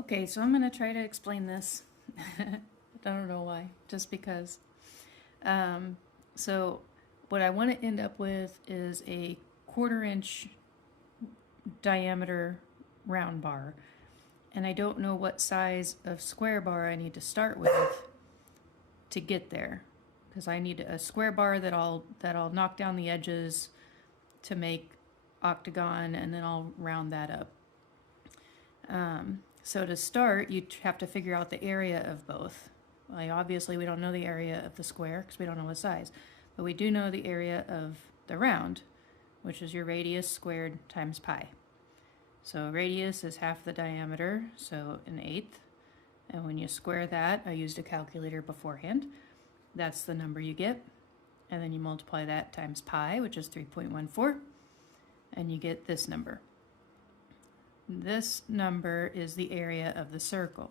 Okay, so I'm going to try to explain this. I don't know why, just because. Um, so, what I want to end up with is a 1/4 inch diameter round bar. And I don't know what size of square bar I need to start with to get there. Because I need a square bar that I'll knock down the edges to make octagon, and then I'll round that up. So to start, you have to figure out the area of both. Like obviously, we don't know the area of the square because we don't know what size, but we do know the area of the round, which is your radius squared times pi. So radius is half the diameter, so 1/8. And when you square that, I used a calculator beforehand. That's the number you get. And then you multiply that times pi, which is 3.14, and you get this number. This number is the area of the circle.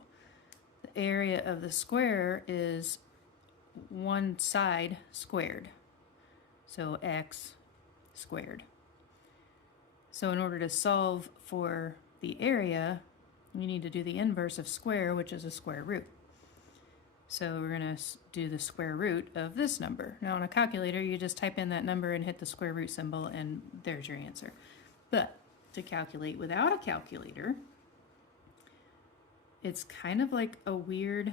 The area of the square is one side squared. So x squared. So in order to solve for the area, you need to do the inverse of square, which is a square root. So we're going to do the square root of this number. Now on a calculator, you just type in that number and hit the square root symbol, and there's your answer. But to calculate without a calculator, it's kind of like a weird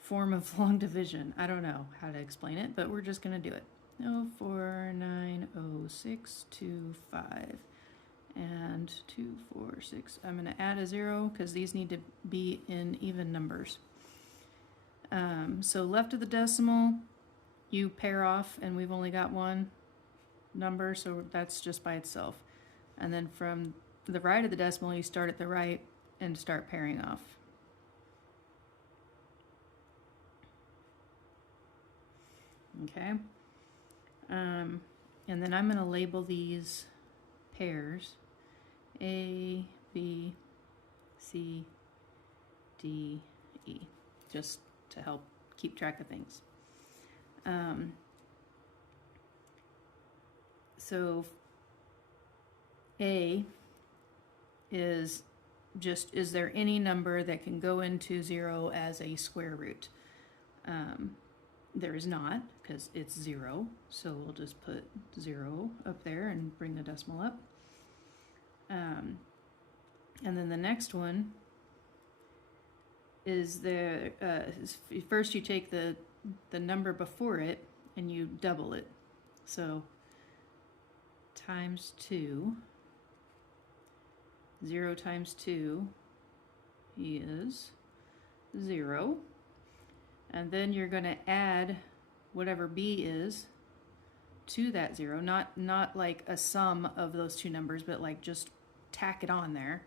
form of long division. I don't know how to explain it, but we're just going to do it. 0490625 and 246. I'm going to add a 0 because these need to be in even numbers. So left of the decimal, you pair off, and we've only got one number, so that's just by itself. And then from the right of the decimal, you start at the right and start pairing off. Okay. And then I'm going to label these pairs A, B, C, D, E, just to help keep track of things. So A is just, is there any number that can go into 0 as a square root? There is not, because it's 0, so we'll just put 0 up there and bring the decimal up. And then the next one is first you take the number before it and you double it. So times 2, 0 times 2 is 0. And then you're going to add whatever b is to that 0, not like a sum of those two numbers, but like just tack it on there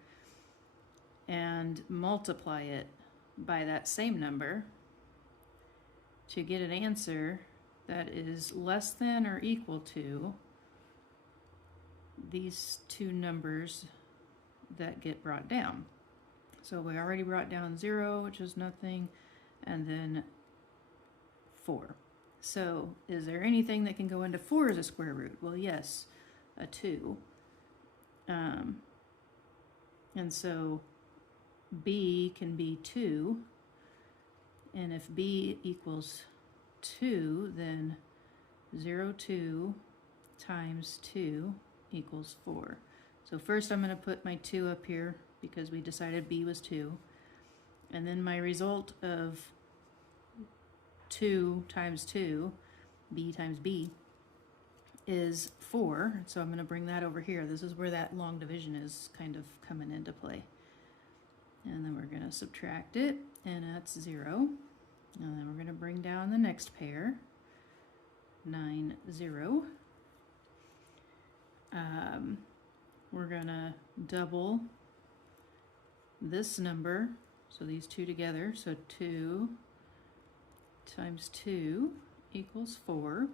and multiply it by that same number to get an answer that is less than or equal to these two numbers that get brought down. So we already brought down 0, which is nothing, and then 4. So is there anything that can go into 4 as a square root? Well, yes, a 2. And so b can be 2, and if b equals 2, then 0, 2 times 2 equals 4. So first I'm going to put my 2 up here because we decided b was 2, and then my result of 2 times 2, b times b, is 4, so I'm going to bring that over here. This is where that long division is kind of coming into play. And then we're going to subtract it, and that's 0. And then we're going to bring down the next pair, 9, 0. We're going to double this number, so these two together, so 2 times 2 equals 4.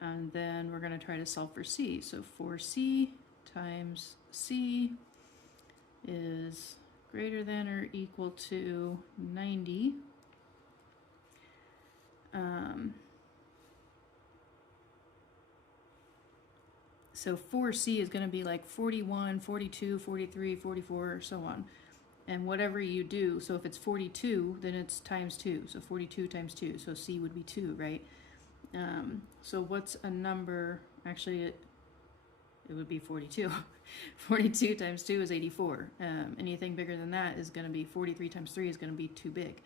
And then we're going to try to solve for c. So 4c times c is greater than or equal to 90. So 4c is going to be like 41, 42, 43, 44, so on. And whatever you do, so if it's 42, then it's times 2. So 42 times 2. So C would be 2, right? So what's a number? Actually, it would be 42. 42 times 2 is 84. Anything bigger than that is going to be 43 times 3 is going to be too big.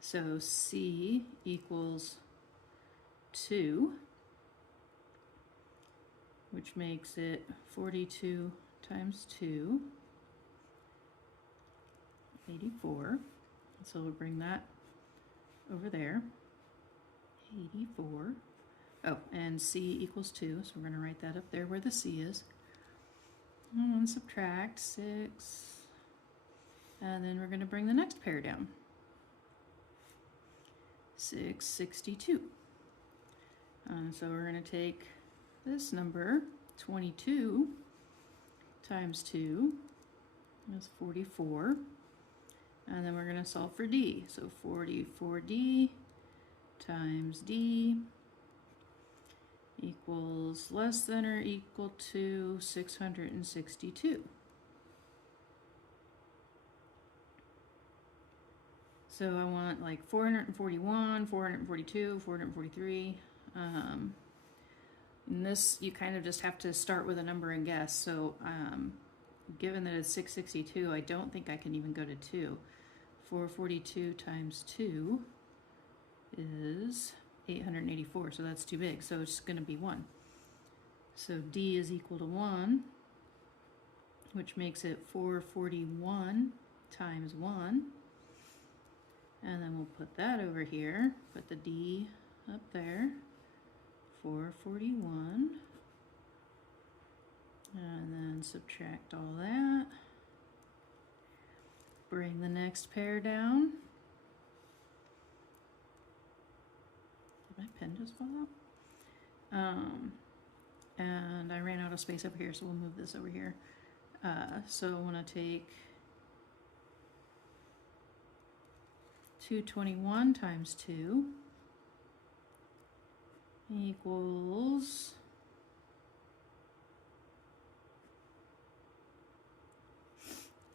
So C equals 2, which makes it 42 times 2, 84. So we'll bring that over there. 84. Oh, and C equals 2, so we're going to write that up there where the C is. And subtract 6. And then we're going to bring the next pair down. 662. So we're going to take this number, 22 times 2, that's 44. And then we're going to solve for D. So 44D times D equals less than or equal to 662. So I want like 441, 442, 443. And this, you kind of just have to start with a number and guess. So given that it's 662, I don't think I can even go to 2. 442 times 2 is 884, so that's too big, so it's going to be 1. So D is equal to 1, which makes it 441 times 1. And then we'll put that over here, put the D up there, 441, and then subtract all that. Bring the next pair down. Did my pen just fall out? And I ran out of space over here, so we'll move this over here. So I want to take 221 times 2 equals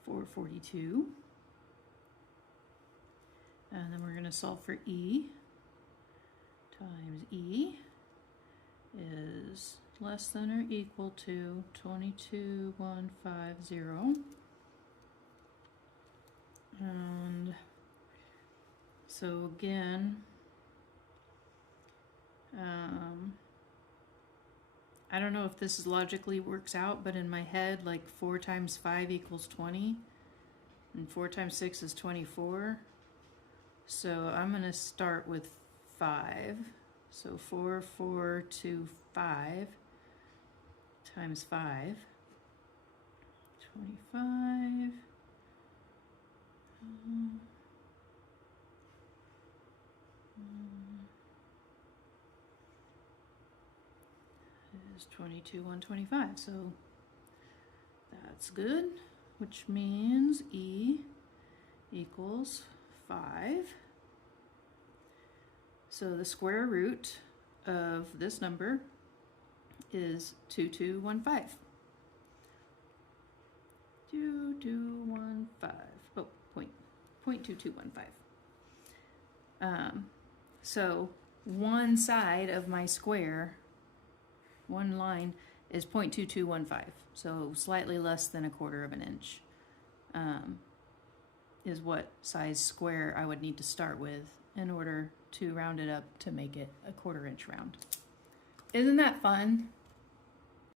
442. And then we're going to solve for E. Times E is less than or equal to 22,150. And so again, I don't know if this logically works out, but in my head, like 4 times 5 equals 20, and 4 times 6 is 24. So I'm going to start with 5. So 4425 times 5, 25. Is 22,125. So that's good, which means E equals 5. So the square root of this number is 2215. 2215. Oh, 0.2215. So one side of my square, one line, is 0.2215. So slightly less than 1/4 of an inch is what size square I would need to start with in order to round it up to make it a 1/4 inch round. Isn't that fun?